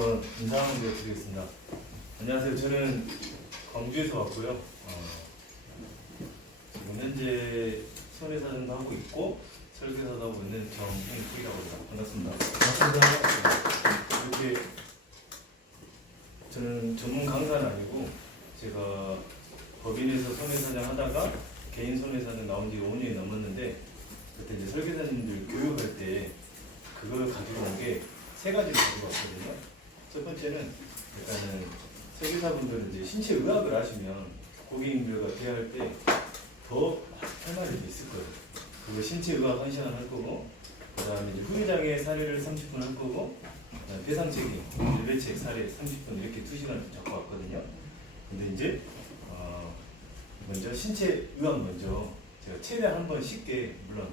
우선 인사 한번 드리겠습니다. 안녕하세요. 저는 광주에서 왔고요. 지금 현재 손해사정도 하고 있고 설계사도 하고 있는 정홍국이라고 합니다. 반갑습니다. 반갑습니다. 이렇게 저는 전문 강사는 아니고 제가 법인에서 손해사정 하다가 개인 손해사정 나온 지 5년이 넘었는데 그때 이제 설계사님들 교육할 때 그걸 가지고 온 게 세 가지를 가지고 왔거든요. 첫 번째는 일단은 설계사분들은 이제 신체 의학을 하시면 고객님들과 대화할 때 더 할 말이 있을 거예요. 그거 신체 의학 1시간 할 거고, 그 다음에 이제 후유장애 사례를 30분 할 거고, 그다음에 배상책임, 일배책 사례 30분 이렇게 2시간을 잡고 왔거든요. 근데 이제 먼저 신체 의학 먼저 제가 최대한 한번 쉽게, 물론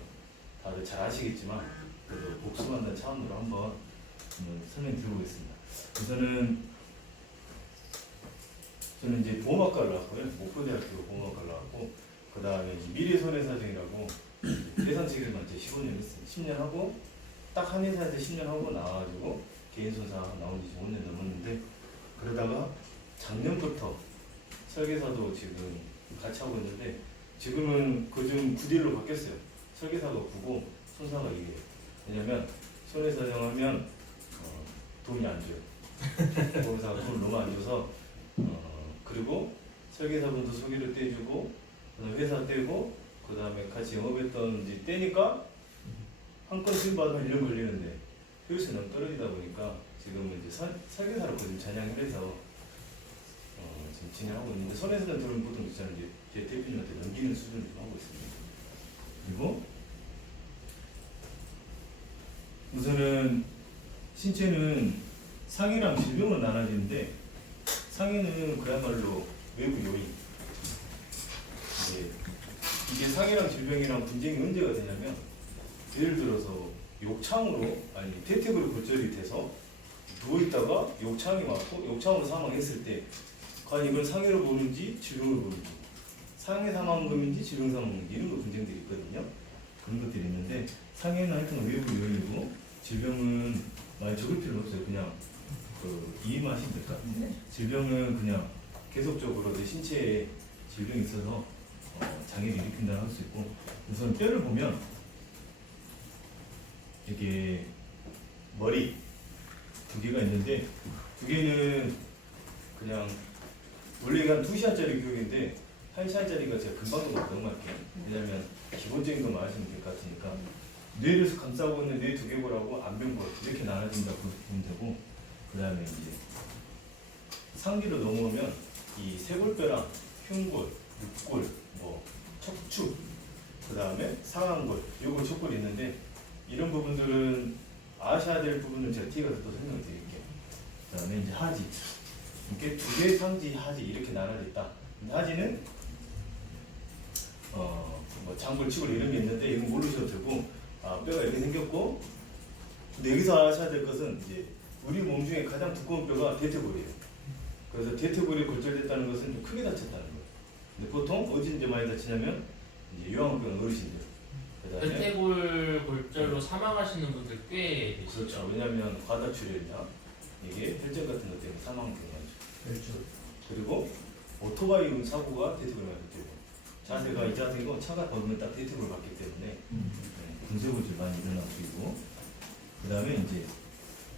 다들 잘 아시겠지만 그래도 복습한다는 차원으로 한번 설명드려보겠습니다. 우선은 저는 이제 보험학과를 나왔고요. 목포대학교 보험학과를 나왔고, 그 다음에 미래손해사정이라고 배상책임만 제 15년 했어요. 10년 하고 딱 한 회사에서 10년 하고 나와가지고 개인손사 나온 지 5년 넘었는데, 그러다가 작년부터 설계사도 지금 같이 하고 있는데 지금은 그중 9대1로 바뀌었어요. 설계사가 9고 손사가 2예요. 왜냐면 손해사정하면 돈이 안 줘요. 보험사가 돈을 너무 안 줘서 그리고 설계사분도 소개를 떼주고 그다음에 회사 떼고 그 다음에 같이 영업했던 이제 떼니까 한 건 수익 받으면 1년 걸리는데 효율성이 너무 떨어지다 보니까 지금은 이제 설계사로 거의 전향을 해서 지금 진행하고 있는데, 손해사정 들은 보통 있잖아요. 이제 제 대표님한테 넘기는 수준을 좀 하고 있습니다. 그리고 우선은 신체는 상해랑 질병은 나눠지는데, 상해는 그야말로 외부 요인. 이게 상해랑 질병이랑 분쟁이 언제가 되냐면, 예를 들어서 욕창으로 아니 대퇴골이 골절이 돼서 누워있다가 욕창이 왔고 욕창으로 사망했을 때 과연 이걸 상해로 보는지 질병으로 보는지, 상해 사망금인지 질병 사망금인지 이런 거 분쟁들이 있거든요. 그런 것들이 있는데, 상해는 하여튼 외부 요인이고 질병은 많이 적을 필요는 없어요. 그냥 이해하시면 될 것 같은데, 질병은 그냥 계속적으로 내 신체에 질병이 있어서 장애를 일으킨다고 할 수 있고, 우선 뼈를 보면 이게 머리 2개가 있는데, 2개는 그냥 원래 이게 한 2시간짜리 교육인데 1시간짜리가 제가 금방 넘어갈게요. 왜냐면 기본적인 것만 아시면 될 것 같으니까. 뇌를 감싸고 있는 뇌 두개골하고 안면골 이렇게 나눠진다고 보면 되고, 그 다음에 이제 상기로 넘어오면 이 쇄골뼈랑 흉골, 육골, 척추, 그 다음에 상안골, 요거 척골이 있는데, 이런 부분들은 아셔야 될 부분은 제가 뒤에 가서 또 설명을 드릴게요. 그 다음에 이제 하지, 이렇게 2개 상지, 하지 이렇게 나눠져 있다. 하지는 장골, 치골 이런 게 있는데 이건 모르셔도 되고, 뼈가 이렇게 생겼고, 근데 여기서 아셔야 될 것은 이제 우리 몸 중에 가장 두꺼운 뼈가 대퇴골이에요. 그래서 대퇴골이 골절됐다는 것은 좀 크게 다쳤다는 거예요. 근데 보통 어디 이제 많이 다치냐면 이제 요양병 어르신들. 대퇴골 골절로 사망하시는 분들 꽤 계시죠. 그렇죠. 왜냐하면 과다출혈이나 이게 혈전 같은 것 때문에 사망 경우가 그렇죠. 그리고 오토바이 사고가 대퇴골에 맞기 때문에, 자세가 이 자세고 차가 걸으면 딱 대퇴골을 맞기 때문에 분쇄골절 많이 일어날 수 있고, 그 다음에 이제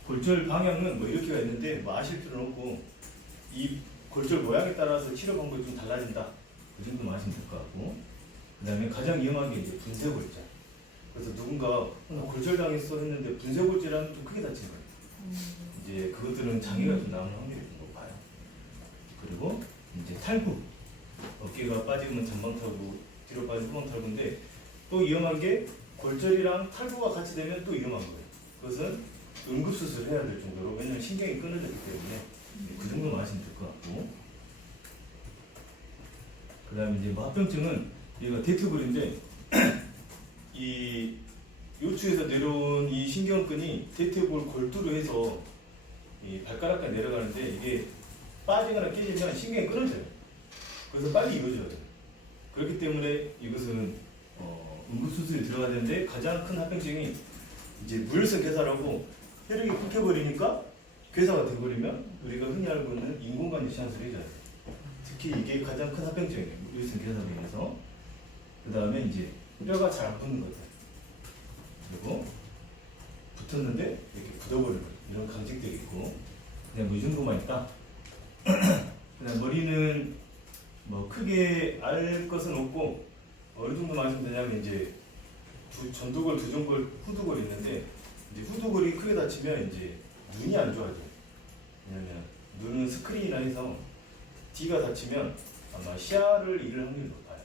골절 방향은 이렇게가 있는데 아실 필요는 없고, 이 골절 모양에 따라서 치료 방법이 좀 달라진다. 그 정도만 아시면 될 것 같고, 그 다음에 가장 위험한 게 이제 분쇄골절. 그래서 누군가 골절당했어 했는데 분쇄골절하면 좀 크게 다친 거예요. 이제 그것들은 장애가 좀 남을 확률이 좀 높아요. 그리고 이제 탈구, 어깨가 빠지면 전방 탈구, 뒤로 빠지면 후방 탈구인데, 또 위험한 게 골절이랑 탈구가 같이 되면 또 위험한 거예요. 그것은 응급수술을 해야 될 정도로, 왜냐하면 신경이 끊어졌기 때문에 그 정도만 아시면 될 것 같고, 그 다음에 이제 합병증은 얘가 대퇴골인데 이 요추에서 내려온 이 신경근이 대퇴골 골두로 해서 이 발가락까지 내려가는데, 이게 빠지거나 깨지면 신경이 끊어져요. 그래서 빨리 이어져야 돼요. 그렇기 때문에 이것은 응급수술이 들어가야 되는데, 가장 큰 합병증이 이제 무혈성 괴사라고 혈액이 끊겨버리니까 괴사가 돼버리면 우리가 흔히 알고 있는 인공관절 시한수를 해줘야 돼. 특히 이게 가장 큰 합병증이에요. 일선 괴사병에서. 그 다음에 이제 뼈가 잘 안 붙는 것들. 그리고 붙었는데 이렇게 굳어버리는 이런 강직들이 있고, 그냥 이 정도만 있다. 그다음 머리는 뭐 크게 알 것은 없고 어느 정도 말씀드냐면 이제 전두골, 두전골, 후두골이 있는데 이제 후두골이 크게 다치면 이제 눈이 안 좋아져. 왜냐면 눈은 스크린이나 해서 D가 다치면 아마 시야를 잃을 확률이 높아요.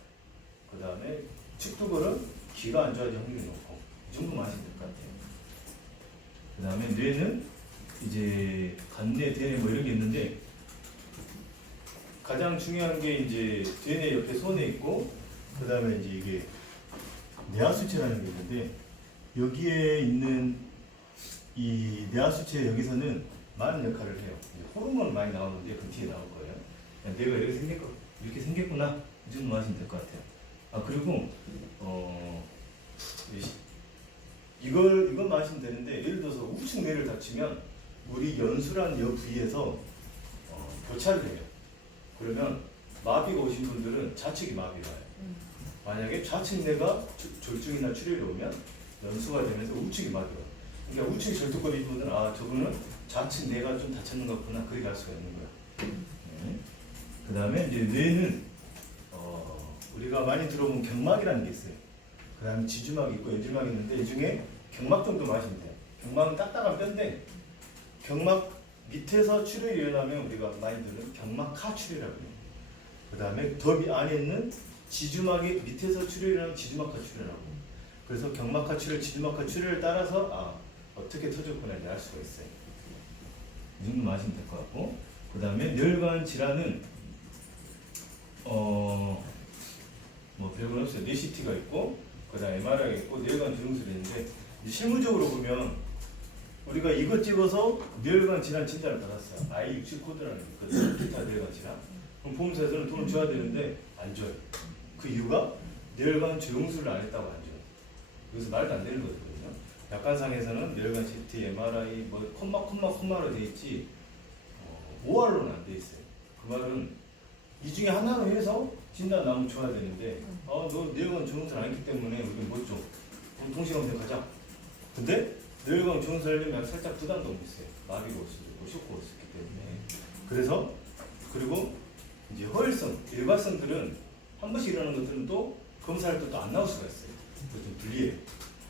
그 다음에 측두골은 귀가 안 좋아질 확률이 높고 이 정도만 하시면 될 것 같아요. 그 다음에 뇌는 이제 간내, 대뇌 뭐 이런 게 있는데 가장 중요한 게 이제 대뇌 옆에 손에 있고 그 다음에 이제 이게 뇌하수체라는 게 있는데 여기에 있는 이 뇌하수체 여기서는 많은 역할을 해요. 이제 호르몬 많이 나오는데 그 뒤에 나올 거예요. 내가 이렇게 생겼구나 이 정도 하시면 될 것 같아요. 아 그리고 이건 마시면 되는데 예를 들어서 우측 뇌를 다치면 우리 연수란 여 부위에서 교차를 해요. 그러면 마비가 오신 분들은 좌측이 마비가 와요. 만약에 좌측 뇌가 졸중이나 출혈이 오면 연수가 되면서 우측이 마비가 와요. 그러니까 우측이 절뚝거리는 분들은 아 저분은 좌측 뇌가 좀 다쳤는 것 같구나 그렇게 알 수가 있는 거야. 네. 그 다음에 이제 뇌는 우리가 많이 들어본 경막이라는 게 있어요. 그 다음에 지주막이 있고 여지막이 있는데 이 중에 경막 정도 마시면 돼요. 경막은 딱딱한 뼈인데 경막 밑에서 출혈이 일어나면 우리가 많이 듣는 경막하 출혈이라고 해요. 그 다음에 더 안에 있는 지주막의 밑에서 출혈이 일어나면 지주막하 출혈이라고 해요. 그래서 경막하 출혈, 지주막하 출혈을 따라서 어떻게 터졌구나 알 수가 있어요. 이 정도 마시면 될 것 같고 그 다음에 뇌혈관 질환은 뭐 별건 없어요. 뇌CT가 있고 그 다음에 MRI가 있고 뇌혈관 조영술이 있는데 실무적으로 보면 우리가 이거 찍어서 뇌혈관 질환 진단을 받았어요. I67 코드라는 게 있거든요. 기타 뇌혈관 질환. 그럼 보험사에서는 돈을 줘야 되는데 안 줘요. 그 이유가 뇌혈관 조영술을 안 했다고 안 줘요. 그래서 말도 안 되는 거거든요. 약관상에서는 뇌혈관 CT, MRI 뭐 콤마로 돼 있지 OR로는 안 돼 있어요. 그 말은 이 중에 하나로 해서 진단 나오면 줘야 되는데 너 뇌혈관 조영술 안 했기 때문에 우리는 못 줘. 그럼 동시검진 가자. 근데 뇌혈관 조영술 하려면 살짝 부담도 있어요. 마비가 올 수도 있고 쇼크가 올 수 있기 때문에. 그래서 그리고 이제 허혈성, 일과성들은 한 번씩 일어나는 것들은 또 검사할 때 또 안 나올 수가 있어요. 좀 불리해요.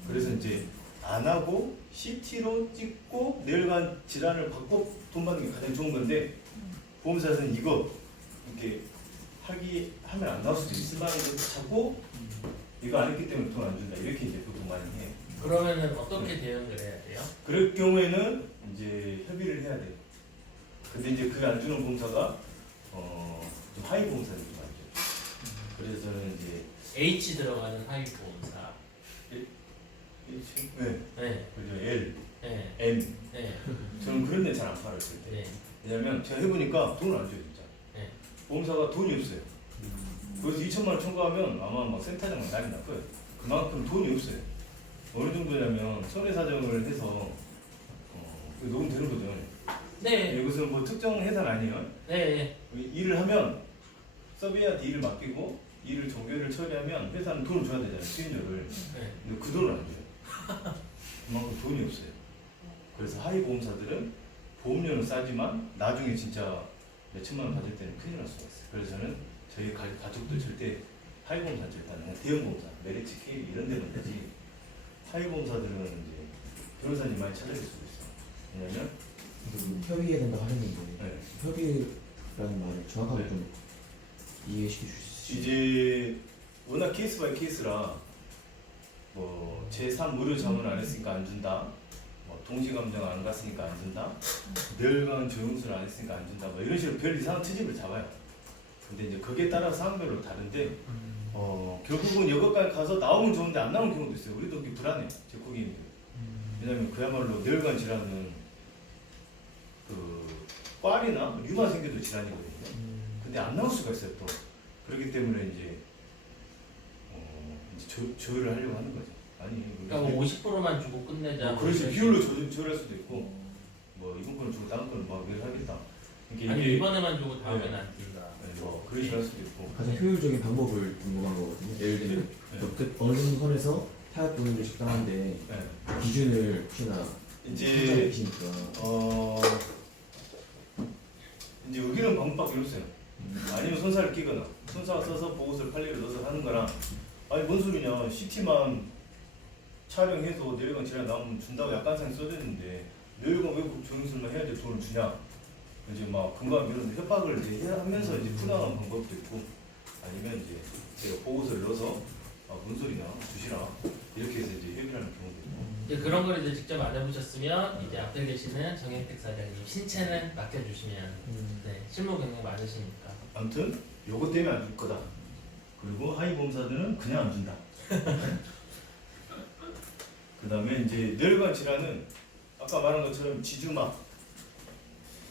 그래서 이제 안 하고 CT로 찍고 뇌혈관 질환을 받고 돈 받는 게 가장 좋은 건데 보험사에서는 이거 이렇게 하면 안 나올 수도 있을 만한 걸 자꾸 이거 안 했기 때문에 돈 안 준다 이렇게 이제 보통 많이 해요. 그러면은 어떻게 대응을 해야 돼요? 그럴 경우에는 이제 협의를 해야 돼요. 근데 이제 그 안 주는 보험사가 좀 하위 보험사들이 좀 안 줘요. 그래서 저는 이제 H 들어가는 하위 보험사. 네. 네. 그죠. L, 네. M. 네. 저는 그런 데 잘 안 팔아요. 절대. 네. 왜냐면 제가 해보니까 돈을 안 줘요 진짜. 네. 보험사가 돈이 없어요. 그래서 2천만 원 청구하면 아마 막 센터장만 난리 날 거예요. 그만큼 돈이 없어요. 어느 정도냐면 손해사정을 해서 녹음 되는 거죠. 네. 이것은 뭐 특정 회사는 아니에요. 네. 일을 하면 서비한테 일을 맡기고 일을 종결을 처리하면 회사는 돈을 줘야 되잖아요. 수익료를. 네. 근데 그 돈을 안 줘요. 그만큼 돈이 없어요. 그래서 하위 보험사들은 보험료는 싸지만 나중에 진짜 몇 천만 원 받을 때는 큰일 날 수가 있어요. 그래서 저는 저희 가족도 절대 하위 보험사 절대 안 해요. 대형 보험사, 메리츠, KB 이런 데는 되지. 하위 보험사들은 이제 변호사님 많이 찾아뵐 수도 있어요. 왜냐면 협의해야 된다고 하셨는데 네. 협의라는 말을 정확하게 네. 좀 이해시켜 주실 수 있어요? 이제 워낙 케이스 바이 케이스라 뭐 제3 의료 자문 안 했으니까 안 준다. 뭐 동시감정 안 갔으니까 안 준다. 뇌혈관 조영술 안 했으니까 안 준다. 뭐 이런 식으로 별 이상한 트집을 잡아요. 근데 이제 거기에 따라 사항별로 다른데 결국은 여기까지 가서 나오면 좋은데 안 나오는 경우도 있어요. 우리도 그게 불안해요. 제 고객님들. 왜냐면 그야말로 뇌혈관 질환은 그 꽈리나 류마 생겨도 질환이거든요. 근데 안 나올 수가 있어요 또. 그렇기 때문에 이제 조율을 하려고 하는 거죠. 아니 그러니까 뭐 50%만 주고 끝내자. 그렇지 비율로 조율할 수도 있고 뭐 이번 거는 주고 다음 거는 막 매일 하겠다. 이게 아니 이번에만 주고 다음에는 안 준다. 뭐 그런 식으로 할 수도 있고. 가장 효율적인 방법을 궁금한 거거든요. 예를 들면 어느 정도 선에서 타협 보는 게 적당한데 네. 기준을 혹시나 이제 피시니까 이제 여기는 방법밖에 없어요. 아니면 손사를 끼거나 손사 써서 보고서를 판례를 넣어서 하는 거랑 아니 뭔 소리냐 CT만 촬영해서 내일간 지나 나오면 준다고 약관상에 써졌는데 내일간 외국 조영술만 해야 돼 돈을 주냐 이제 막 금방 이런 협박을 이제 하면서 이제 푸당한 방법도 있고 아니면 이제 제가 보고서를 넣어서 뭔 소리냐 주시라 이렇게 해서 이제 해결하는 경우도 있고. 이제 그런 걸 이제 직접 안 해보셨으면 이제 앞에 계시는 정영택 사장님 신체는 맡겨주시면 네, 실무 경력 많으시니까. 아무튼 요거 때문에 안 줄 거다. 그리고 하위 보험사들은 그냥 안 준다. 그 다음에 이제 뇌혈관 질환은 아까 말한 것처럼 지주막,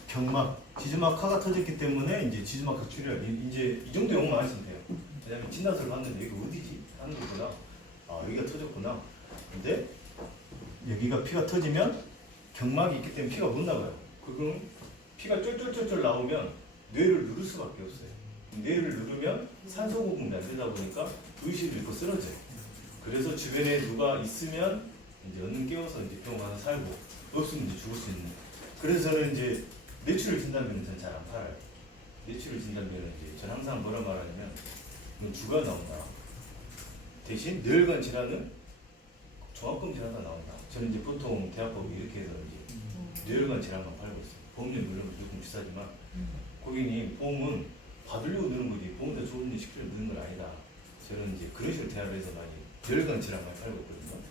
경막, 지주막하가 터졌기 때문에 이제 지주막하 출혈 이제 이 정도 용어만 하시면 돼요. 왜냐면 진단서를 봤는데 이거 어디지 하는 것보다 아 여기가 터졌구나. 근데 여기가 피가 터지면 경막이 있기 때문에 피가 못 나가요. 그럼 피가 쫄쫄쫄쫄 나오면 뇌를 누를 수밖에 없어요. 뇌를 누르면 산소 공급이 안 되다 보니까 의식을 잃고 쓰러져요. 그래서 주변에 누가 있으면 이제 얼른 깨워서 이제 병원 가서 살고 없으면 이제 죽을 수 있는. 그래서 저는 이제 뇌출혈 진단비는 전 잘 안 팔아요. 뇌출혈 진단비는 이제 전 항상 뭐라 말하냐면 이건 주가 나온다. 대신 뇌혈관 질환은 종합검 질환가 나온다. 저는 이제 보통 대학법이 이렇게 해서 이제 뇌혈관 질환만 팔고 있어요. 보험료 물론 무조건 비싸지만 고객님 보험은 받으려고 넣는 거지 보험도 좋은 일 시키려고 넣는 건 아니다. 저는 이제 그런 식으로 대화를 해서 많이 뇌혈관 질환만 팔고 있거든요.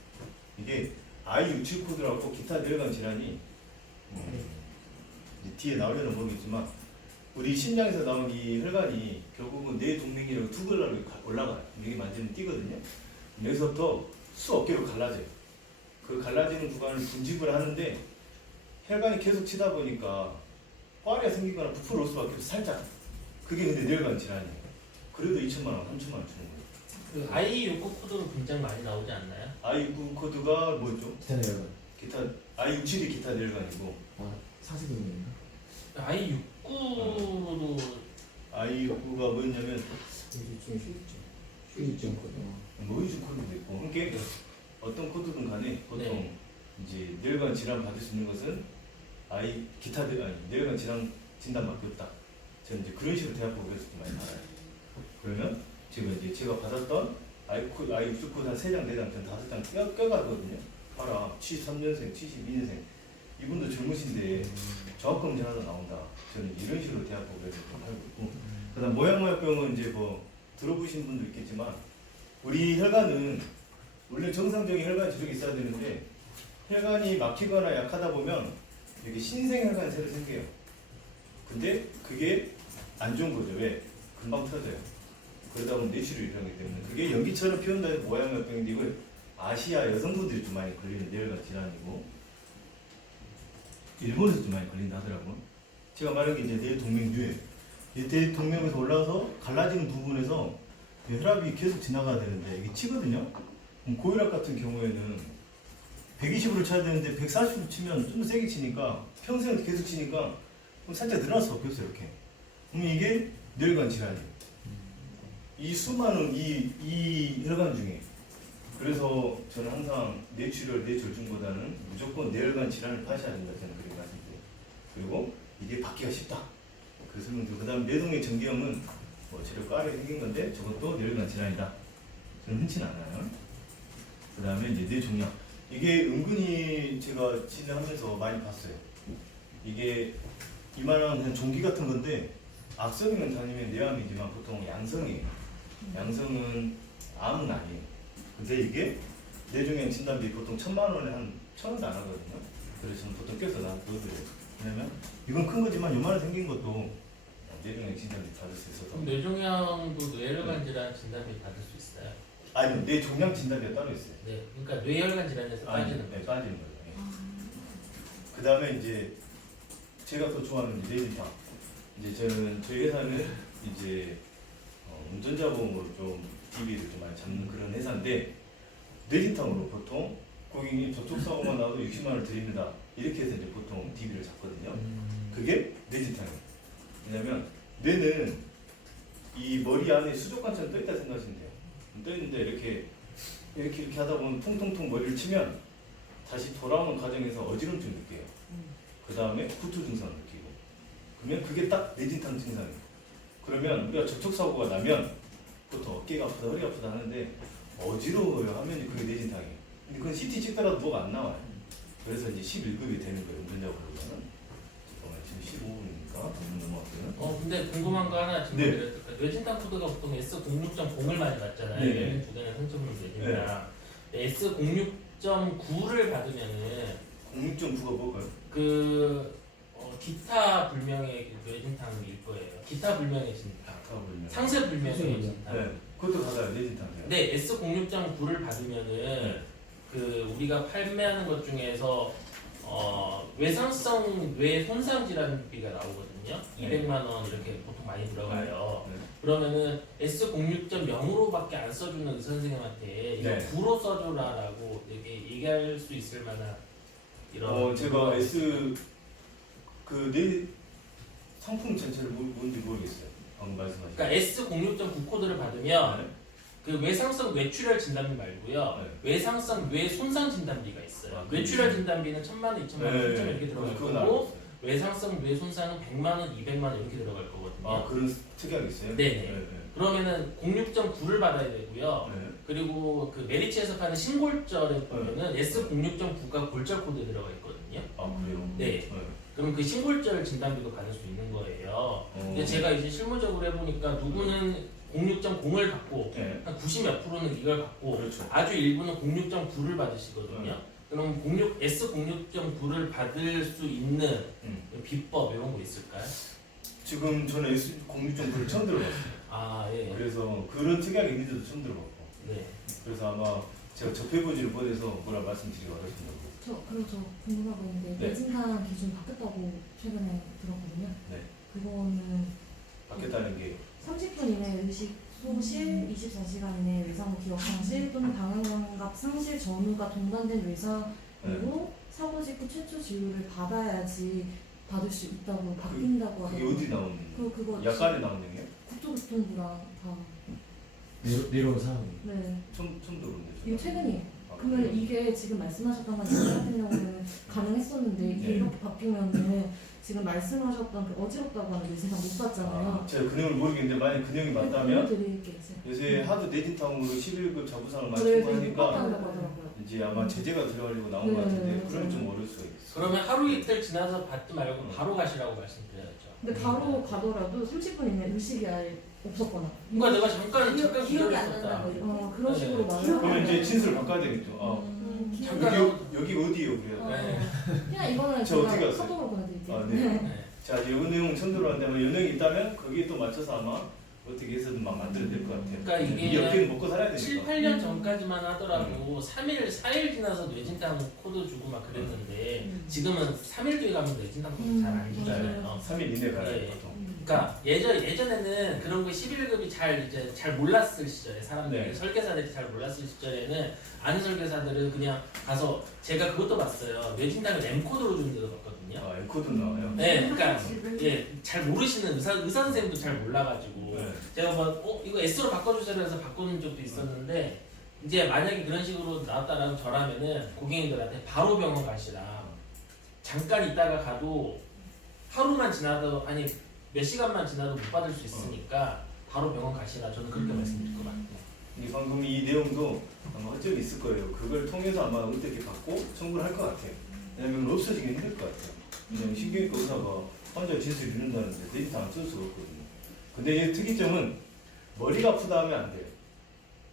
이게 I67 코드라고 기타 뇌혈관 질환이 이제 뒤에 나오려는 모르겠지만 우리 심장에서 나온 이 혈관이 결국은 뇌 동맥이라고 투글라로 올라가요. 여기 만지면 뛰거든요. 여기서부터 수어깨로 갈라져요. 그 갈라지는 구간을 분집을 하는데 혈관이 계속 치다 보니까 꽈리가 생기거나 부풀어 올 수밖에 없어 살짝. 그게 근데 뇌혈관 질환이에요. 그래도 2천만 원, 3천만 원 주는 거예요. 그 I69 코드로 굉장히 많이 나오지 않나요? I69 코드가 뭐죠? 기타 뇌혈관. 기타 I67이 기타 뇌혈관이고 사세동인가? I69로 I69가 뭐였냐면 휴일증 코드. 노이즈 코드도 있고 그러니까 어떤 코드든 간에 보통 네. 이제 뇌혈관 질환 받을 수 있는 것은 기타 뇌혈관 질환 진단밖에 없다. 저는 이제 그런 식으로 대학법에서 좀 많이 받아요. 그러면 제가 받았던 I69 코드 한 3장, 4장, 전 5장 껴가거든요. 봐라 73년생, 72년생 이분도 젊으신데 정확검진 하다 나온다. 저는 이런 식으로 대학법에서 좀 하고 있고 그다음 모양모약병은 이제 뭐 들어보신 분도 있겠지만 우리 혈관은 원래 정상적인 혈관 지속이 있어야 되는데 혈관이 막히거나 약하다 보면 여기 신생혈관이 새로 생겨요. 근데 그게 안 좋은 거죠. 왜? 금방 터져요. 그러다 보면 뇌출혈이 일어나기 때문에 그게 연기처럼 피운다는 모양모약병인데 이걸 아시아 여성분들이 좀 많이 걸리는 뇌혈관 질환이고 일본에서 좀 많이 걸린다 하더라고요. 제가 말한 게 이제 뇌동맥류예요. 이 뇌동맥에서 올라와서 갈라지는 부분에서 혈압이 계속 지나가야 되는데 이게 치거든요. 고혈압 같은 경우에는 120으로 쳐야 되는데 140으로 치면 좀 더 세게 치니까 평생 계속 치니까 살짝 늘어날 수밖에 없어요. 이렇게. 그럼 이게 뇌혈관 질환이에요. 이 수많은 이 혈관 중에 그래서 저는 항상 뇌출혈, 뇌졸중보다는 무조건 뇌혈관 질환을 파셔야 된다 저는 그렇게 말씀드려요. 그리고 이게 받기가 쉽다. 그 설명드리고 그다음 뇌동맥 전기형은 뭐 재료 까르게 생긴 건데 저것도 뇌혈관 질환이다. 저는 흔치는 않아요. 그 다음에 이제 뇌종양. 이게 은근히 제가 진행하면서 많이 봤어요. 이게 이만한 그냥 종기 같은 건데 악성이면 다니면 뇌암이지만 보통 양성이에요. 양성은 암은 아니에요. 근데 이게 뇌종양 진단비 보통 1,000만 원에 한 1,000원도 안 하거든요. 그래서 저는 보통 껴서 넣어드려요. 왜냐면 이건 큰 거지만 요만한 생긴 것도 뇌종양 진단비 받을 수 있어서. 그럼 뇌종양도 뇌혈관 질환 진단비 받을 수 있어요? 아니요, 뇌종양 진단비가 따로 있어요. 네, 그러니까 뇌혈관 질환에서 빠지는 네, 거죠. 빠지는 거예요. 네. 그 다음에 이제 제가 또 좋아하는 뇌진탕. 이제 저희 회사는 이제 운전자 보험으로 좀 DB를 좀 많이 잡는 그런 회사인데 뇌진탕으로 보통 고객님 접촉사고만 나와도 60만 원을 드립니다. 이렇게 해서 이제 보통 DB를 잡거든요. 그게 뇌진탕이에요. 왜냐면 뇌는 이 머리 안에 수족관처럼 떠있다 생각하시면 돼요. 떠있는데 이렇게 하다 보면 통통통 머리를 치면 다시 돌아오는 과정에서 어지럼증 느껴요. 그 다음에 구토 증상을 느끼고. 그러면 그게 딱 뇌진탕 증상이에요. 그러면 우리가 접촉사고가 나면 보통 어깨가 아프다, 허리가 아프다 하는데 어지러워요 하면 그게 뇌진탕이에요. 근데 그건 CT 찍더라도 뭐가 안 나와요. 그래서 이제 11급이 되는 거예요. 운전자분들은. 지금 15분이니까 넘어갔고요. 근데 궁금한 거 하나 지금 네. 드렸을까요? 뇌진탕 코드가 보통 S06.0을 많이 받잖아요. 네. 두 개는 선점으로 내립니다. S06.9를 받으면은 06.9가 뭘까요? 기타 불명의 뇌진탕일 거예요. 기타 불명의 진탕. 상세 불명의 진탕. 네. 그것도 받아요. 뇌진탕이요. 근데 S06.9를 받으면은 우리가 판매하는 것 중에서 외상성 뇌 손상 질환비가 나오거든요. 네. 200만 원 이렇게 보통 많이 들어가요. 네. 그러면은 S06.0으로밖에 안 써주는 의사 선생님한테 이거 네. 9로 써줘라라고 이렇게 얘기할 수 있을 만한 이런. 제가 뇌 상품 전체를 뭔지 모르겠어요. 방금 말씀하신. 그러니까 S06.9 코드를 받으면 네. 그 외상성 뇌출혈 진단비 말고요. 네. 외상성 뇌 손상 진단비가 있어요. 아, 뇌출혈 진단비는 1,000만 원, 2,000만 원, 3,000만 원 이렇게 들어갈 그건 거고 알았어요. 외상성 뇌 손상은 100만 원, 200만 원 이렇게 들어갈 거거든요. 아, 그런 특약이 있어요? 네네. 그러면은 06.9를 받아야 되고요. 네. 그리고 그 메리츠에서 파는 신골절에 보면은 S06.9가 골절 코드에 들어가 있거든요. 아, 그래요? 네. 네. 그럼 그 신골절 진단비도 받을 수 있는 거예요. 근데 제가 이제 실무적으로 해보니까 누구는 06.0을 받고 네. 한 90몇 프로는 이걸 받고 그렇죠. 아주 일부는 06.9를 받으시거든요. 그럼 S06.9를 받을 수 있는 비법 이런 거 있을까요? 지금 저는 S06.9를 처음 들어봤어요. 아 예. 그래서 그런 특약이 있는데도 처음 들어봤고. 네. 그래서 아마 제가 접해보지를 못해서 뭐라 말씀드리기 어렵습니다. 그리고 저 궁금한 거 있는데 네. 뇌진탕 기준 바뀌었다고 최근에 들었거든요. 네. 그거는 바뀌었다는 게 30분 이내 의식 소실, 24시간 이내 외상 기억 상실 또는 방향감각 상실 전후가 동반된 외상으로 사고 직후 최초 진료를 받아야지 받을 수 있다고 바뀐다고 그게 하더라고요. 어디 나오는 그거 약관에 나오는 게? 국토교통부랑 다. 내려온 상황이. 네. 처음 들어보는데. 이게 최근이에요. 아, 그러면 그래요? 이게 지금 말씀하셨던 건 저 같은 경우는 가능했었는데 이게 네. 이렇게 바뀌면은 지금 말씀하셨던 그 어지럽다고 하는 뇌진탕 못 받잖아요. 제가 그 내용을 모르겠는데 만약 그 내용이 맞다면 드리겠지. 요새 하도 뇌진탕으로 11급 자부상을 많이 그래, 청구하니까 받는다고 하더라고요. 이제 아마 제재가 들어가려고 나온 네, 것 같은데 네. 그러면 좀 어려울 수가 있어. 그러면 하루 이틀 지나서 받지 말고 바로 가시라고 말씀드려야죠. 근데 바로 가더라도 30분 이내 의식이 아예 없었거나. 그러니까 내가 잠깐 기억이 안 기다렸었다. 난다. 그런 네. 식으로 말을 그러면 하면 이제 진술을 바꿔야 되겠죠. 잠깐 여기 어디요? 그래요. 네. 그냥 이거는 저 어떻게 제가 갔어요? 카톡으로 보내드릴게요. 아, 네. 네. 자, 이제 이 내용은 처음 들어봤는데 아마 연령이 있다면 거기에 또 맞춰서 아마 어떻게 해서든 막 만들어야 될 것 같아요. 그러니까 이게 이 업계는 먹고 살아야 7, 되니까. 8년 전까지만 하더라도 3일, 4일 지나서 뇌진탕 코드 주고 막 그랬는데 지금은 3일 뒤에 가면 뇌진탕 코드 잘 안 주잖아요. 3일 이내 가야 네. 돼, 보통. 그러니까 예전에는 그런 거 11급이 잘 몰랐을 시절에 사람들이 네. 설계사들이 잘 몰랐을 시절에는 아는 설계사들은 그냥 가서 제가 그것도 봤어요. 뇌진탕을 M 코드로 주는 데도 봤거든요. 아, 에코드 나와요? 네, 그러니까 잘 모르시는 의사 선생님도 잘 몰라가지고 네. 제가 이거 S로 바꿔주세요 해서 바꾸는 적도 있었는데 이제 만약에 그런 식으로 나왔다라면 저라면은 고객님들한테 바로 병원 가시라. 잠깐 있다가 가도 하루만 지나도 아니 몇 시간만 지나도 못 받을 수 있으니까 바로 병원 가시라. 저는 그렇게 말씀드릴 것 같아요. 방금 이 내용도 아마 어쩌고 있을 거예요. 그걸 통해서 아마 어떻게 받고 청구를 할 것 같아요. 왜냐면 없어지기 힘들 것 같아요. 왜냐면 신경외과 의사가 환자 진술을 이룬다는데 데이터 안 쓸 수가 없거든요. 근데 이 특이점은 머리가 아프다 하면 안 돼요.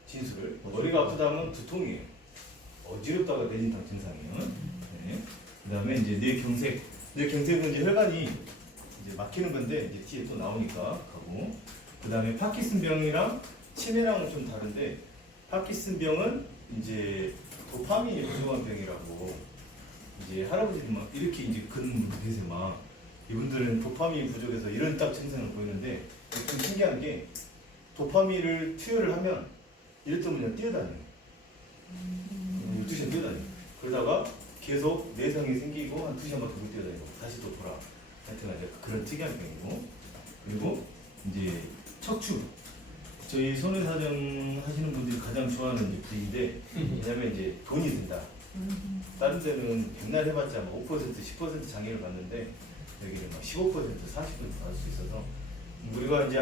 진술을. 머리가 아프다 하면 두통이에요. 어지럽다가 뇌진탕 증상이에요. 네. 그 다음에 이제 뇌경색. 뇌경색은 이제 혈관이 이제 막히는 건데 이제 뒤에 또 나오니까 가고. 그 다음에 파킨슨병이랑 치매랑은 좀 다른데 파킨슨병은 이제 도파민이 부족한 병이라고 이제 할아버지들 막 이렇게 이제 그런 분들 계세요. 막 이분들은 도파민이 부족해서 이런 딱 증상을 보이는데 좀 신기한 게 도파민을 투여를 하면 이럴 때면 그냥 뛰어다녀요. 12시에 뛰어다녀요. 그러다가 계속 내성이 생기고 한 2시간밖에 못 뛰어다니고 다시 또 돌아. 하여튼 이제 그런 특이한 병이고. 그리고 이제 척추. 저희 손해사정 하시는 분들이 가장 좋아하는 이제 부위인데 왜냐면 이제 돈이 든다. 다른 데는 백날 해봤자 뭐 5%, 10% 장애를 받는데 여기는 막 15%, 40% 받을 수 있어서 우리가 이제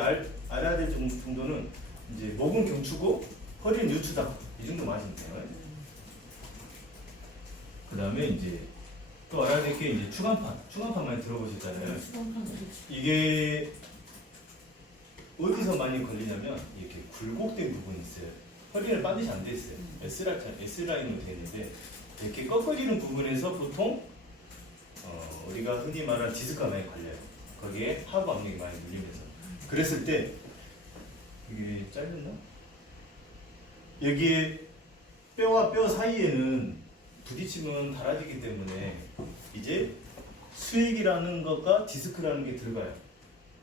알아야 될 정도는 이제 목은 경추고 허리는 유추다. 이 정도 아시면 돼요. 그 다음에 이제 또 알아야 될 게 이제 추간판 많이 들어보셨잖아요. 이게 어디서 많이 걸리냐면 이렇게 굴곡된 부분이 있어요. 허리는 반드시 안 돼 있어요. S라인으로 되어 있는데 이렇게 꺾어지는 부분에서 보통 우리가 흔히 말하는 디스크가 많이 걸려요. 거기에 하부 압력이 많이 눌리면서 그랬을 때 이게 잘렸나? 여기에 뼈와 뼈 사이에는 부딪히면 닳아지기 때문에 이제 수액이라는 것과 디스크라는 게 들어가요.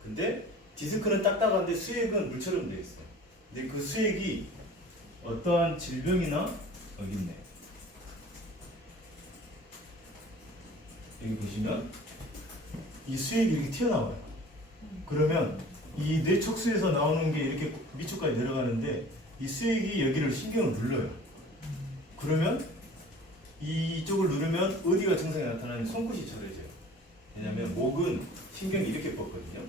근데 디스크는 딱딱한데 수액은 물처럼 되어 있어요. 근데 그 수액이 어떠한 질병이나 여기 있네. 여기 보시면 이 수액이 이렇게 튀어나와요. 그러면 이 뇌척수에서 나오는 게 이렇게 밑쪽까지 내려가는데 이 수액이 여기를 신경을 눌러요. 그러면 이쪽을 누르면 어디가 증상이 나타나면 손끝이 저려져요. 왜냐하면 목은 신경이 이렇게 뻗거든요.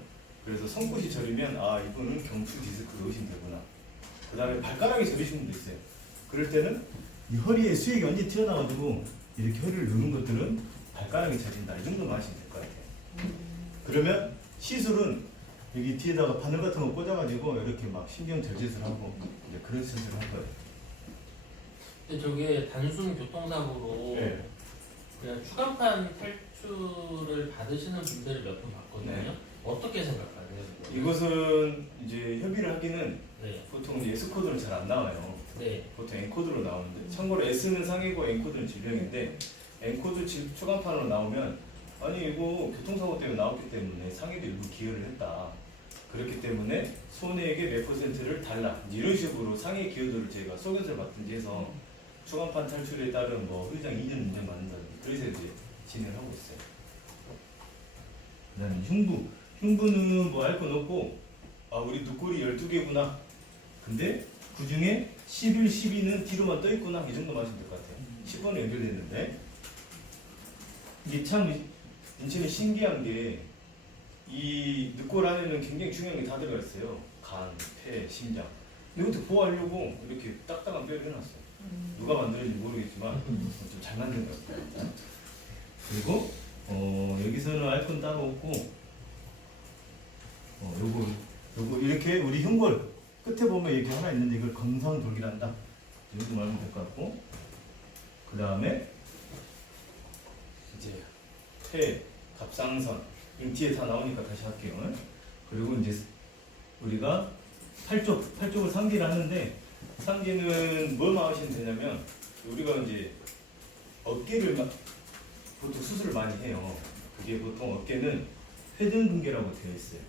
그래서 손끝이 저리면 아 이분은 경추 디스크로 의심되구나. 그 다음에 발가락이 저리신 분도 있어요. 그럴 때는 이 허리에 수액이 완전히 튀어나와가지고 이렇게 허리를 누른 것들은 발가락이 저린다. 이 정도만 하시면 될 것 같아요. 그러면 시술은 여기 뒤에다가 바늘 같은 거 꽂아가지고 이렇게 막 신경 절제를 하고 이제 그런 수술을 할 거예요. 근데 저게 단순 교통사고로 네. 그냥 추간판 탈출을 받으시는 분들을 몇 분 봤거든요. 네. 어떻게 생각하세요? 이것은 이제 협의를 하기는 네. 보통 이제 S코드는 잘 안 나와요. 네. 보통 N코드로 나오는데 참고로 S는 상해고 N코드는 질병인데 N코드 추간판으로 나오면 아니 이거 교통사고 때문에 나왔기 때문에 상해도 일부 기여를 했다. 그렇기 때문에 손해액의 몇 %를 달라. 이런 식으로 상해 기여도를 저희가 소견서를 받든지 해서 추간판 탈출에 따른 뭐 의장 2년 인정 받는다든지 그래서 이제 진행을 하고 있어요. 그 다음에 흉부는 뭐 알 건 없고 아 우리 눈꼬리 12개구나. 근데 그 중에 11, 12는 뒤로만 떠 있구나. 이 정도만 하시면 될 것 같아요. 10번에 연결됐는데 이게 참 인체는 신기한 게 이 늑골 안에는 굉장히 중요한 게 다 들어가 있어요. 간, 폐, 심장. 근데 이것도 보호하려고 이렇게 딱딱한 뼈를 해놨어요. 누가 만들었는지 모르겠지만 좀 잘 만든 것 같아요. 그리고 여기서는 알 건 따로 없고 요거 이렇게 우리 흉골 끝에 보면 이렇게 하나 있는데 이걸 검상돌기란다. 이 정도 말하면 될 것 같고 그 다음에 이제 폐, 갑상선 뒤에 다 나오니까 다시 할게요. 그리고 이제 우리가 팔쪽을 상기를 하는데 상기는 뭘 막으시면 되냐면 우리가 이제 어깨를 보통 수술을 많이 해요. 그게 보통 어깨는 회전근개라고 되어 있어요.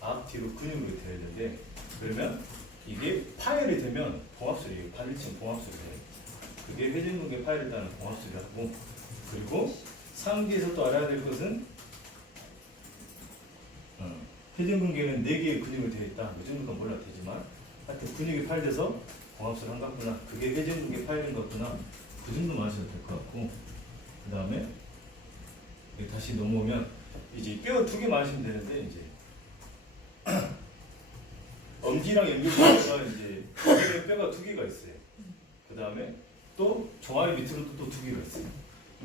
앞 뒤로 근육으로 되어 있는데 그러면 이게 파열이 되면 봉합술이에요. 반일층 봉합술이에요. 그게 회전근개 파열에 따른 봉합술이라고. 그리고 상기에서 또 알아야 될 것은 회전근개는 4개의 근육으로 되어 있다. 이 정도가 몰라도 되지만 하여튼 근육이 파열돼서 봉합술 한 같구나. 그게 회전근개 파열인 것 같구나. 그 정도만 하셔도 될 것 같고 그 다음에 다시 넘어오면 이제 뼈 2개만 하시면 되는데 이제 엄지랑 연결된 뼈가 이제 뼈가 2개가 있어요. 그 다음에 또 종아리 밑으로 또 2개가 있어요.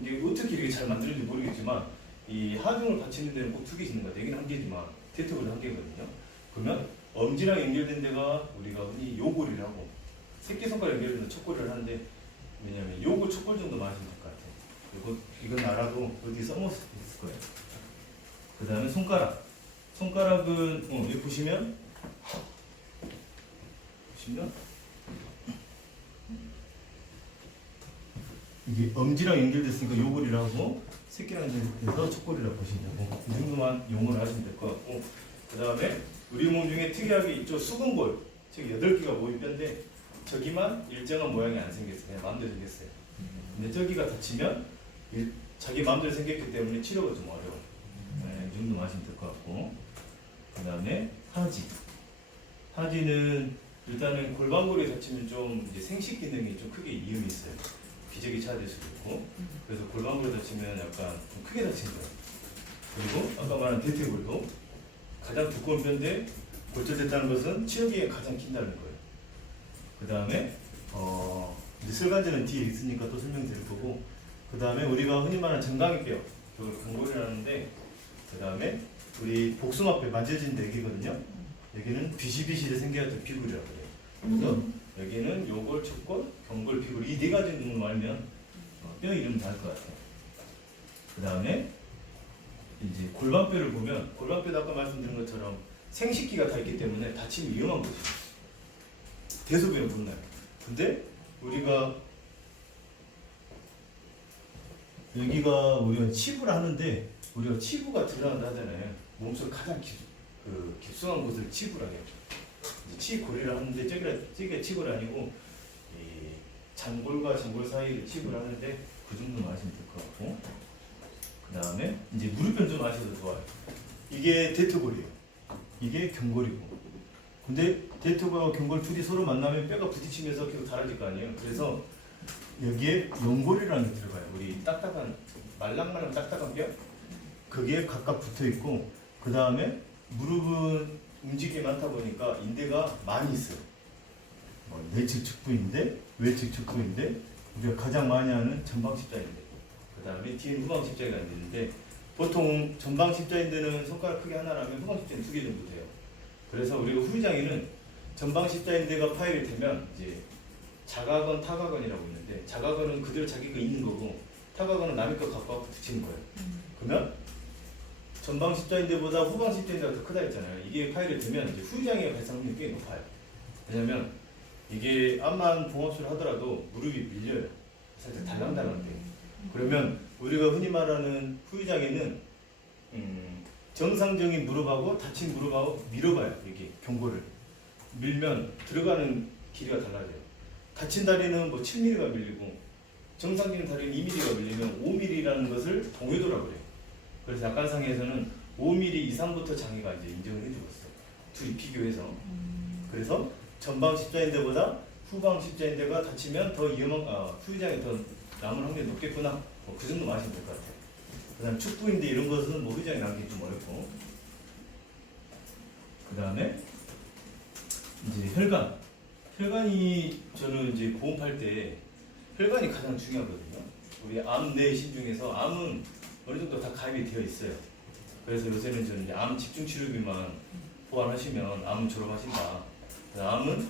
이게 어떻게 이렇게 잘 만들어진지 모르겠지만 이 하중을 받치는 데는 꼭 2개 있는 것 같아요. 여기는 1개지만 대퇴골은 1개거든요. 그러면 엄지랑 연결된 데가 우리가 흔히 요골이라고 새끼손가락 연결된 척골이를 하는데 왜냐면 요골 척골 정도만 하시면 될 것 같아요. 이건 알아도 어디 써먹을 수 있을 거예요. 그 다음에 손가락은 여기 보시면 이게 엄지랑 연결됐으니까 요골이라고 새끼랑 연결돼서 척골이라고 보시면 되고 이 정도만 용어를 하시면 될 것 같고 그 다음에 우리 몸 중에 특이하게 있죠. 수근골 즉 8개가 모인 뼈인데 저기만 일정한 모양이 안 생겼어요. 그냥 마음대로 생겼어요. 근데 저기가 다치면 자기 마음대로 생겼기 때문에 치료가 좀 어려워. 네, 이 정도 마시면 될 것 같고. 그 다음에 하지. 하지는 일단은 골반골이 다치면 좀 이제 생식 기능이 좀 크게 이음이 있어요. 기저귀 차될 수도 있고. 그래서 골반골이 다치면 약간 좀 크게 다친 거예요. 그리고 아까 말한 대퇴골도 가장 두꺼운 편인데 골절됐다는 것은 치료기에 가장 긴다는 거예요. 그 다음에 이제 슬관절은 뒤에 있으니까 또 설명드릴 거고, 그 다음에 우리가 흔히 말하는 정강이뼈, 그걸 경골이라는데, 그 다음에 우리 복숭아뼈 만져진 여기거든요. 여기는 비실비실해 생겨있던 피골이라고 그래요. 그래서 여기는 요골, 척골, 경골, 피골 이 네 가지 정도만 알면 뼈 이름 다 알 것 같아요. 그 다음에 이제 골반뼈를 보면 골반뼈도 아까 말씀드린 것처럼 생식기가 다 있기 때문에 다치면 위험한 거죠. 대소변을 못 나요. 근데 우리가 여기가 우리가 치부를 하는데 우리가 치부가 드러난다 하잖아요. 몸속 가장 깊숙한 곳을 치부라고 해요. 치골이라 하는데 저기가 치골 아니고 이 장골과 장골 사이를 치부를 하는데 그 정도만 아시면 될 것 같고, 그 다음에 이제 무릎뼈는 좀 아셔도 좋아요. 이게 대퇴골이에요. 이게 경골이고. 근데 대퇴골과 경골 둘이 서로 만나면 뼈가 부딪히면서 계속 달아질 거 아니에요. 그래서 여기에 연골이라는 게 들어가요. 우리 딱딱한 말랑말랑 딱딱한 뼈 그게 각각 붙어 있고, 그 다음에 무릎은 움직임이 많다 보니까 인대가 많이 있어요. 내측 측부인대, 외측 측부인대, 우리가 가장 많이 하는 전방 십자인대, 그 다음에 뒤에 후방 십자가 있는데 보통 전방 십자인대는 손가락 크기 하나라면 후방 십자인 2개 정도 돼요. 그래서 우리가 후유장애는 전방 십자인대가 파열이 되면 이제 자가건 타가건이라고 있는데, 자가건은 그대로 자기가 있는 거고 타가건은 남의 거 갖고 와서 붙이는 거예요. 그러면 전방 십자인대보다 후방 십자인대가 더 크다 했잖아요. 이게 파열이 되면 이제 후유장애가 발생 확률이 꽤 높아요. 왜냐면 이게 암만 봉합술을 하더라도 무릎이 밀려요. 살짝 달랑달랑돼요. 그러면 우리가 흔히 말하는 후유장애는 정상적인 무릎하고 다친 무릎하고 밀어봐요. 여기 경골을 밀면 들어가는 길이가 달라져요. 다친 다리는 뭐 7mm가 밀리고 정상적인 다리는 2mm가 밀리면 5mm라는 것을 동요도라고 그래요. 그래서 약관상에서는 5mm 이상부터 장애가 이제 인정을 해주고 있어요. 둘이 비교해서. 그래서 전방 십자인대보다 후방 십자인대가 다치면 더 위험한, 후유장애 더 남을 확률이 높겠구나. 그 정도 아시면 될 것 같아요. 그 다음 축부인대 이런 것은 뭐 후유장애 남기 좀 어렵고. 그 다음에 이제 혈관. 혈관이 저는 이제 보험할 때 혈관이 가장 중요하거든요. 우리 암 내신 중에서 암은 어느 정도 다 가입이 되어 있어요. 그래서 요새는 저는 이제 암 집중치료비만 보완하시면 암은 졸업하신다. 암은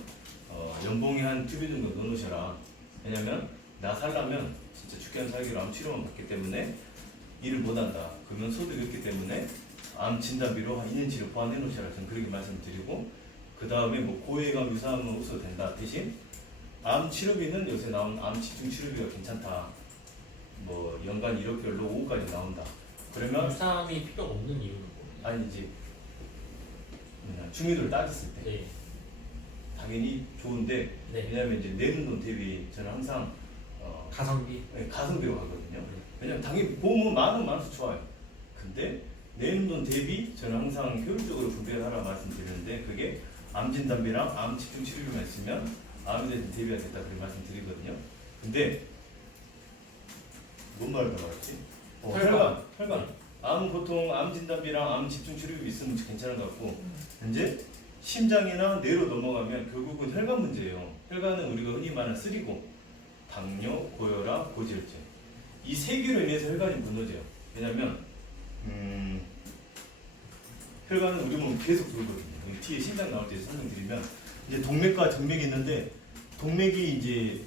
연봉이 한 2배 정도 넣어놓으셔라. 왜냐면 나 살려면 진짜 죽게 하는 살기로 암 치료만 받기 때문에 일을 못한다. 그러면 소득이 없기 때문에 암 진단비로 한 2년 치료 보완해 놓으셔라. 저는 그렇게 말씀드리고, 그 다음에 뭐 고해감 유사암은 없어도 된다. 대신 암 치료비는 요새 나온 암 집중 치료비가 괜찮다. 뭐 연간 1억별로 5억까지 나온다. 그러면 유사암이 필요 없는 이유는 뭐예요? 아니 이제 중위도를 따졌을 때 네. 당연히 좋은데, 네. 왜냐하면 이제 내는 돈 대비 저는 항상 가성비. 가성비로 가거든요. 왜냐면 당연히 보험은 많으면 많아서 좋아요. 근데 내는 돈 대비 저는 항상 효율적으로 분배를 하라 말씀드리는데, 그게 암 진단비랑 암 집중 치료비만 있으면 암에 대한 대비가 됐다 그렇게 말씀드리거든요. 근데 뭔 말을 더 말했지? 혈관. 암 보통 암 진단비랑 암 집중 치료비 있으면 괜찮은 것 같고, 이제 심장이나 뇌로 넘어가면 결국은 혈관 문제예요. 혈관은 우리가 흔히 말하는 쓰리고, 당뇨, 고혈압, 고지혈증 이 세 개로 인해서 혈관이 무너져요. 왜냐면 혈관은 우리 몸 계속 돌거든요. 뒤에 심장 나올 때 설명드리면 이제 동맥과 정맥이 있는데, 동맥이 이제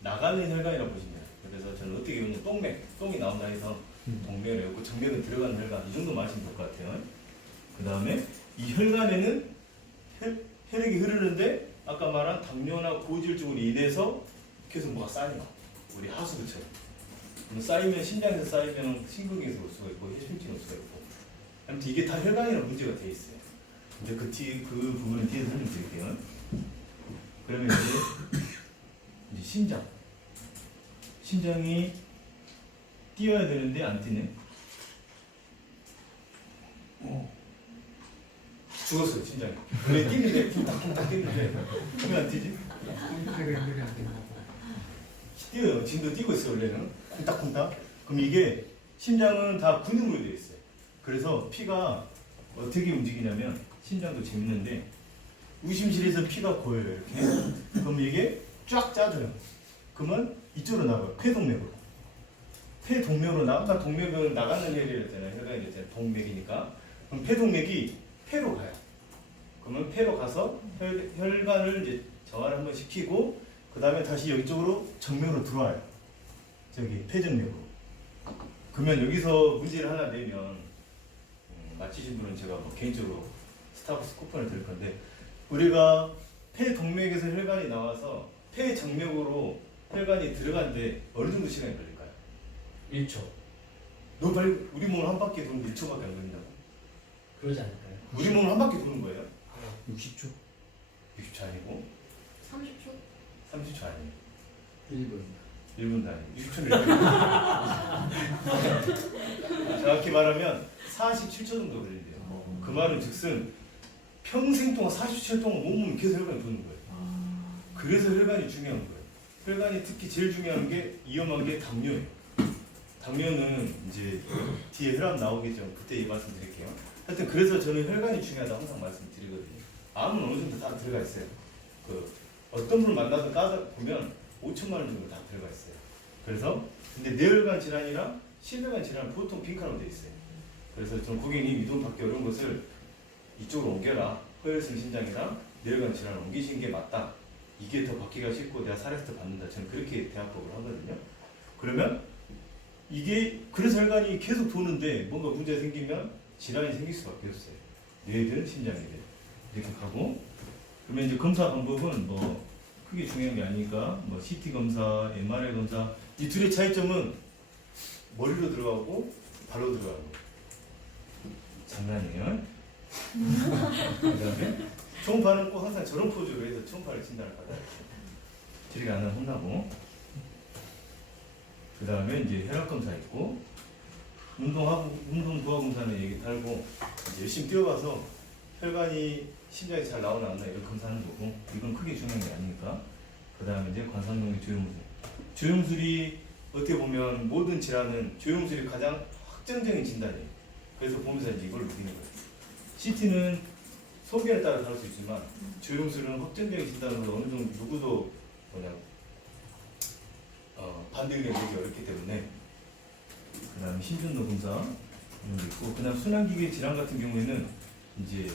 나가는 혈관이라고 보시면 돼요. 그래서 저는 어떻게 보면 똥이 나온다 해서 동맥을 외우고, 정맥은 들어가는 혈관, 이 정도 마시면 될 것 같아요. 그 다음에 이 혈관에는 혈액이 흐르는데 아까 말한 당뇨나 고지혈증으로 인해서 계속 뭐가 쌓여요. 우리 하수구처럼. 쌓이면 심장에서 쌓이면 심근경에서 올 수가 있고 혈중증 올 수가 있고. 아무튼 이게 다 혈관이랑 문제가 돼 있어요. 근데 그 부분은 뒤에 설명드릴게요. 그러면 이제 심장. 심장이 뛰어야 되는데 안 뛰네. 죽었어요 심장이. 왜 뛰는데 쿵딱쿵딱 뛰는데 왜 안 뛰지? 뛰어요. 지금도 뛰고 있어요 원래는. 쿵딱쿵딱. 그럼 이게 심장은 다 근육으로 되어 있어요. 그래서 피가 어떻게 움직이냐면 심장도 재밌는데 우심실에서 피가 고여요 이렇게. 그럼 이게 쫙 짜져요. 그러면 이쪽으로 나가요. 폐동맥으로. 폐동맥으로 아까 동맥은 나가는 혈이랬잖아요. 혈관이 됐잖아요. 동맥이니까. 그럼 폐동맥이 폐로 가요. 그러면 폐로 가서 혈관을 이제 정화를 한번 시키고 그 다음에 다시 여기쪽으로 정맥으로 들어와요. 저기 폐정맥으로. 그러면 여기서 문제를 하나 내면 맞히신 분은 제가 뭐 개인적으로 스타벅스 쿠폰을 드릴 건데 우리가 폐동맥에서 혈관이 나와서 폐정맥으로 혈관이 들어가는데 어느 정도 시간이 걸릴까요? 1초. 너무 빨리 우리 몸을 한 바퀴 도는데 1초밖에 안 걸린다고? 그러지 않을까요? 우리 몸을 한 바퀴 도는 거예요? 60초. 60초 아니고 30초? 30초 아니에요. 1분. 1분도 아니에요. 60초는 정확히 말하면 47초 정도 걸린대요. 그 말은 즉슨 평생 동안 47초 동안 몸은 계속 혈관이 도는 거예요. 그래서 혈관이 중요한 거예요. 혈관이 특히 제일 중요한 게 위험한 게 당뇨예요. 당뇨는 이제 뒤에 혈압 나오겠죠. 그때 이 말씀 드릴게요. 하여튼 그래서 저는 혈관이 중요하다고 항상 말씀드리거든요. 암은 어느 정도 다 들어가 있어요. 그 어떤 분을 만나서 따져 보면 5천만 원 정도 다 들어가 있어요. 그래서 근데 뇌혈관 질환이랑 심혈관 질환은 보통 빈칸으로 돼 있어요. 그래서 저는 고객님 이돈 받기 어려운 것을 이쪽으로 옮겨라. 허혈성 심장이랑 뇌혈관 질환을 옮기신 게 맞다. 이게 더 받기가 쉽고 내가 살에서 더 받는다. 저는 그렇게 대합법을 하거든요. 그러면 이게 그래서 혈관이 계속 도는데 뭔가 문제가 생기면 질환이 생길 수밖에 없어요. 뇌든 심장이든 이렇게 가고 그러면 이제 검사 방법은 뭐 크게 중요한 게 아니니까 뭐 CT 검사, MRI 검사 이 둘의 차이점은 머리로 들어가고 발로 들어가고 장난이에요. 그다음에 초음파는 꼭 항상 저런 포즈로 해서 초음파를 진단을 받아요. 저리가 안 하면 혼나고 그 다음에 이제 혈압 검사 있고 운동 부하 검사는 얘기 달고 이제 열심히 뛰어가서 혈관이 심장이 잘 나오나 안 나오나 이걸 검사하는 거고 이건 크게 중요한 게 아니니까 그 다음에 이제 관상용의 조영술 조영술이 어떻게 보면 모든 질환은 조영술이 가장 확정적인 진단이에요. 그래서 보면서 이제 이걸 느끼는 거예요. CT는 소견에 따라 다를 수 있지만 조영술은 확정적인 진단으로 어느 정도 누구도 뭐냐 반대를 내기 어렵기 때문에 그 다음에 심전도 검사 이런 게 있고 그 다음 순환기계 질환 같은 경우에는 이제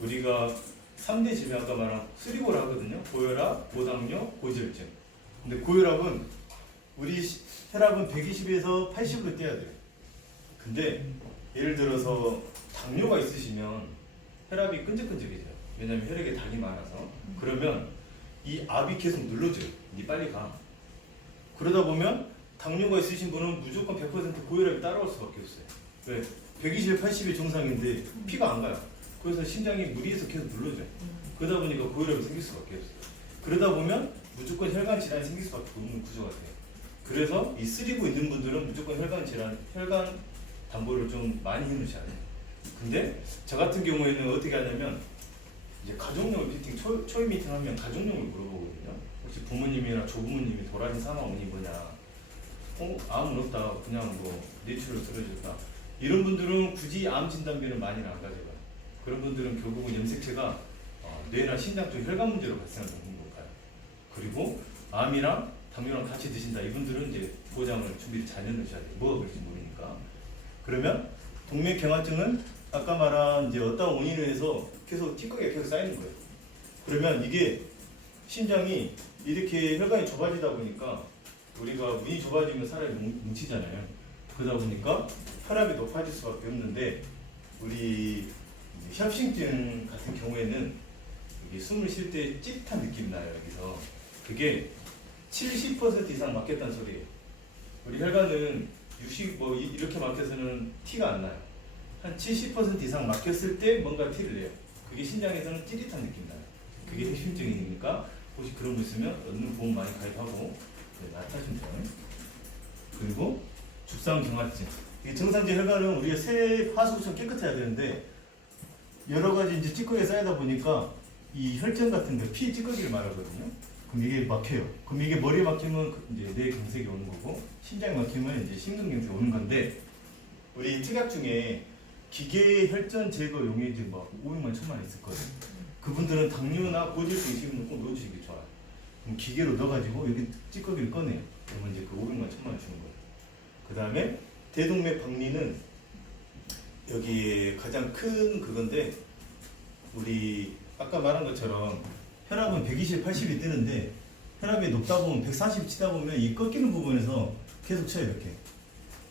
우리가 3대 질병 아까 말한 수리고를 하거든요. 고혈압, 고당뇨, 고지혈증. 근데 고혈압은 우리 혈압은 120에서 80으로 떼야 돼요. 근데 예를 들어서 당뇨가 있으시면 혈압이 끈적끈적해져요. 왜냐면 혈액에 당이 많아서. 그러면 이 압이 계속 눌러줘요. 니 빨리 가. 그러다 보면 당뇨가 있으신 분은 무조건 100% 고혈압이 따라올 수밖에 없어요. 왜? 120에 80이 정상인데 피가 안 가요. 그래서 심장이 무리해서 계속 눌러줘요. 그러다 보니까 고혈압이 생길 수밖에 없어요. 그러다 보면 무조건 혈관 질환이 생길 수밖에 없는 구조가 돼요. 그래서 이 쓰리고 있는 분들은 무조건 혈관 질환, 혈관 담보를 좀 많이 해놓으셔야 돼요. 근데 저 같은 경우에는 어떻게 하냐면 이제 가족용을 피팅 초임 미팅 하면 가족용을 물어보거든요. 혹시 부모님이나 조부모님이 돌아가신 상황이 뭐냐? 암은 없다. 그냥 뭐 뇌출을 쓰러졌다. 이런 분들은 굳이 암 진단비를 많이는 안 가져가요. 그런 분들은 결국은 염색체가 뇌나 심장 쪽 혈관 문제로 발생하는 행복가요. 그리고 암이랑 당뇨랑 같이 드신다. 이분들은 이제 보장을 준비를 잘 해놓으셔야 돼요. 뭐가 그럴지 모르니까. 그러면 동맥경화증은 아까 말한 이제 어떤 원인으로 해서 계속 찌꺼기가 계속 쌓이는 거예요. 그러면 이게 심장이 이렇게 혈관이 좁아지다 보니까 우리가 문이 좁아지면 사람이 뭉치잖아요. 그러다 보니까 혈압이 높아질 수밖에 없는데 우리 협심증 같은 경우에는 이게 숨을 쉴 때 찌릿한 느낌이 나요. 여기서 그게 70% 이상 막혔다는 소리예요. 우리 혈관은 60 뭐 이렇게 막혀서는 티가 안 나요. 한 70% 이상 막혔을 때 뭔가 티를 내요. 그게 심장에서는 찌릿한 느낌 나요. 그게 협심증이니까 혹시 그런 거 있으면 얼른 보험 많이 가입하고 나타심증. 그리고 죽상경화증. 이 정상적 혈관은 우리가 새 화수구처럼 깨끗해야 되는데 여러 가지 이제 찌꺼기가 쌓이다 보니까 이 혈전 같은 거, 피 찌꺼기를 말하거든요. 그럼 이게 막혀요. 그럼 이게 머리에 막히면 이제 뇌경색이 오는 거고, 심장에 막히면 이제 심근경색이 오는 건데, 우리 특약 중에 기계 혈전 제거 용해제 막 500만 1000만 있을 거예요. 그분들은 당뇨나 고지혈증 있으면 꼭 넣어주시기 좋아요. 그럼 기계로 넣어가지고 이렇게 찌꺼기를 꺼내요. 그러면 이제 그 500만 1000만 주는 거예요. 그 다음에 대동맥 박리는 여기에 가장 큰 그건데, 우리 아까 말한 것처럼 혈압은 120, 80이 뜨는데 혈압이 높다 보면 140 치다 보면 이 꺾이는 부분에서 계속 쳐요 이렇게.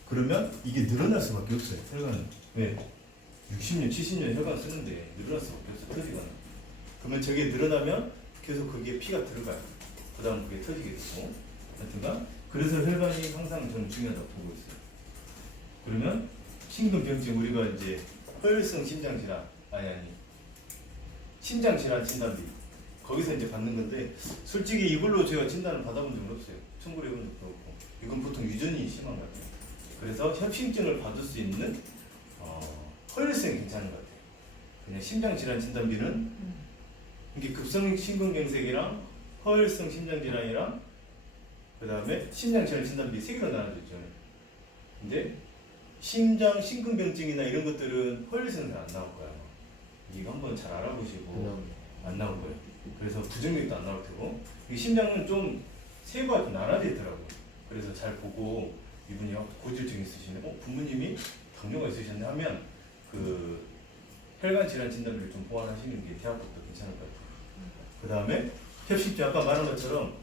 그러면 이게 늘어날 수밖에 없어요. 혈관은 왜? 60년, 70년 혈관 쓰는데 늘어날 수밖에 없어요. 터지거나. 그러면 저게 늘어나면 계속 거기에 피가 들어가요. 그 다음 그게 터지게 되고. 하여튼간 그래서 혈관이 항상 저는 중요하다고 보고 있어요. 그러면 심근병증 우리가 이제 허혈성 심장질환 아니 심장질환 진단비 거기서 이제 받는 건데 솔직히 이걸로 제가 진단을 받아본 적은 없어요. 청구를 해본 적도 없고 이건 보통 유전이 심한 것 같아요. 그래서 협심증을 받을 수 있는 허혈성이 괜찮은 것 같아요. 그냥 심장질환 진단비는 이게 급성 심근경색이랑 허혈성 심장질환이랑 그 다음에 심장질환 진단비 3개로 나눠져 있죠. 근데 심장 심근병증이나 이런 것들은 허혈성은 안 나올 거예요. 이거 한번 잘 알아보시고 안 나올 거예요. 그래서 부정맥도 안 나올 테고 이 심장은 좀 세부가 좀 나눠져 있더라고요. 그래서 잘 보고 이분이 고지혈증 있으시네, 부모님이 당뇨가 있으셨네 하면 그 혈관 질환 진단비를 좀 보완하시는 게 대학법도 괜찮을 것 같아요. 그 다음에 협심증 아까 말한 것처럼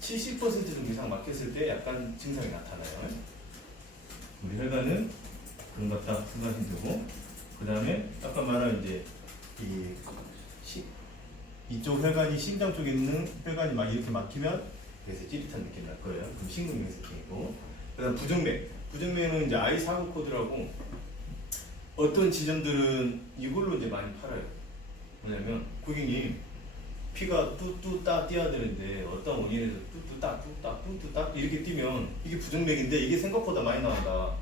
70% 정도 이상 막혔을 때 약간 증상이 나타나요. 우리 혈관은 그런 것 같다 생각하시면 되고, 그 다음에 아까 말한 이제 이쪽 혈관이 심장 쪽에 있는 혈관이 막 이렇게 막히면 그래서 찌릿한 느낌 날 거예요. 그럼 심근경색이고, 그 다음 부정맥은 이제 I49 코드라고 어떤 지점들은 이걸로 이제 많이 팔아요. 뭐냐면 고객님 피가 뚜뚜딱 뛰어야 되는데 어떤 원인에서 뚜뚜딱 이렇게 뛰면 이게 부정맥인데 이게 생각보다 많이 나온다.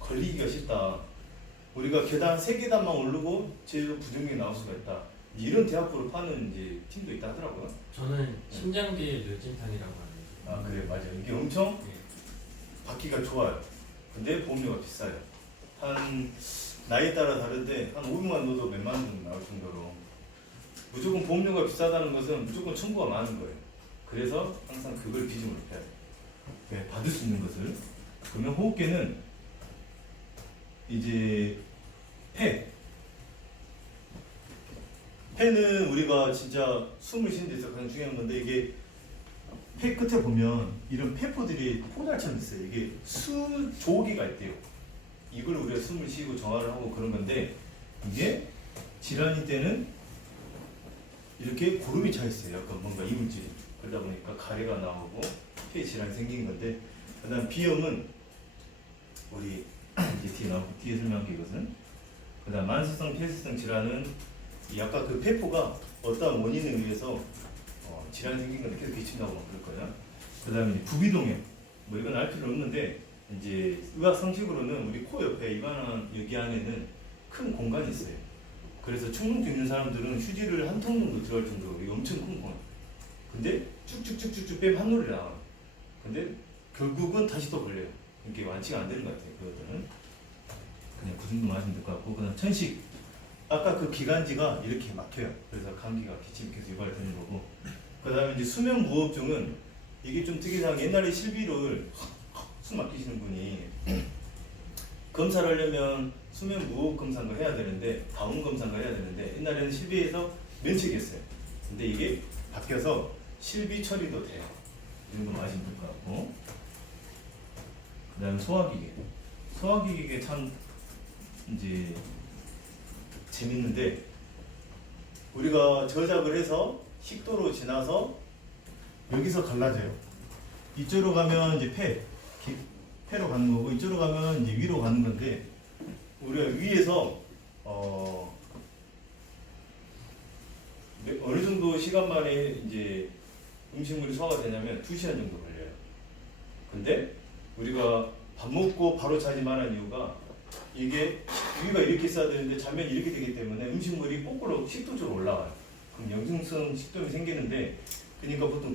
걸리기가 쉽다. 우리가 계단 3계단만 오르고 제일 부정맥이 나올 수가 있다. 이런 대학부를 파는 이제 팀도 있다 하더라고요. 저는 심장계 뇌진탕이라고 하는데. 아 그래 맞아요. 이게 엄청 받기가 좋아요. 근데 보험료가 비싸요. 한 나이에 따라 다른데 한 500만 원 넣어도 몇만 원 정도 나올 정도로 무조건 보험료가 비싸다는 것은 무조건 청구가 많은 거예요. 그래서 항상 그걸 기준으로 해야 돼요. 네, 받을 수 있는 것을. 그러면 호흡계는 이제 폐는 우리가 진짜 숨을 쉬는 데 있어서 가장 중요한 건데 이게 폐 끝에 보면 이런 폐포들이 포달처럼 있어요. 이게 수조기가 있대요. 이걸 우리가 숨을 쉬고 정화를 하고 그런 건데 이게 질환이 때는 이렇게 고름이 차 있어요. 약간 뭔가 이물질이. 그러다 보니까 가래가 나오고 폐 질환이 생긴 건데, 그다음 비염은 우리 이제 뒤에 설명할게 이것은. 그다음 만성성 폐쇄성 질환은 약간 그 폐포가 어떠한 원인에 의해서 질환이 생긴 건데 계속 기침나고 막 그럴 거야. 그다음에 부비동염. 뭐 이건 알 필요 없는데 이제 의학 상식으로는 우리 코 옆에 이만한 여기 안에는 큰 공간이 있어요. 그래서 충농증 있는 사람들은 휴지를 한 통 정도 들어갈 정도로 이게 엄청 큰 공간. 근데 쭉쭉쭉쭉쭉 빼면 한 노래 나와. 근데 결국은 다시 또 걸려요. 이게 완치가 안 되는 것 같아요. 그것들은 그냥 그 정도만 하시면 될 것 같고, 그다음 천식. 아까 그 기관지가 이렇게 막혀요. 그래서 감기가 기침이 계속 유발되는 거고. 그다음에 이제 수면 무호흡증은 이게 좀 특이한 게 옛날에 실비를 숨 막히시는 분이 검사를 하려면 수면 무호흡 검사인가 해야 되는데 다운 검사인가 해야 되는데 옛날에는 실비에서 면책했어요. 근데 이게 바뀌어서 실비 처리도 돼요. 이 정도 아시면 될 것 같고. 그 다음 소화기계 참 이제 재밌는데 우리가 저작을 해서 식도로 지나서 여기서 갈라져요. 이쪽으로 가면 이제 폐로 가는 거고 이쪽으로 가면 이제 위로 가는 건데 우리가 위에서 어느 정도 시간 만에 이제 음식물이 소화가 되냐면 2시간 정도 걸려요. 근데 우리가 밥 먹고 바로 자지 말라는 이유가 이게 위가 이렇게 있어야 되는데 자면 이렇게 되기 때문에 음식물이 거꾸로 식도 쪽으로 올라가요. 그럼 염증성 식도염이 생기는데 그러니까 보통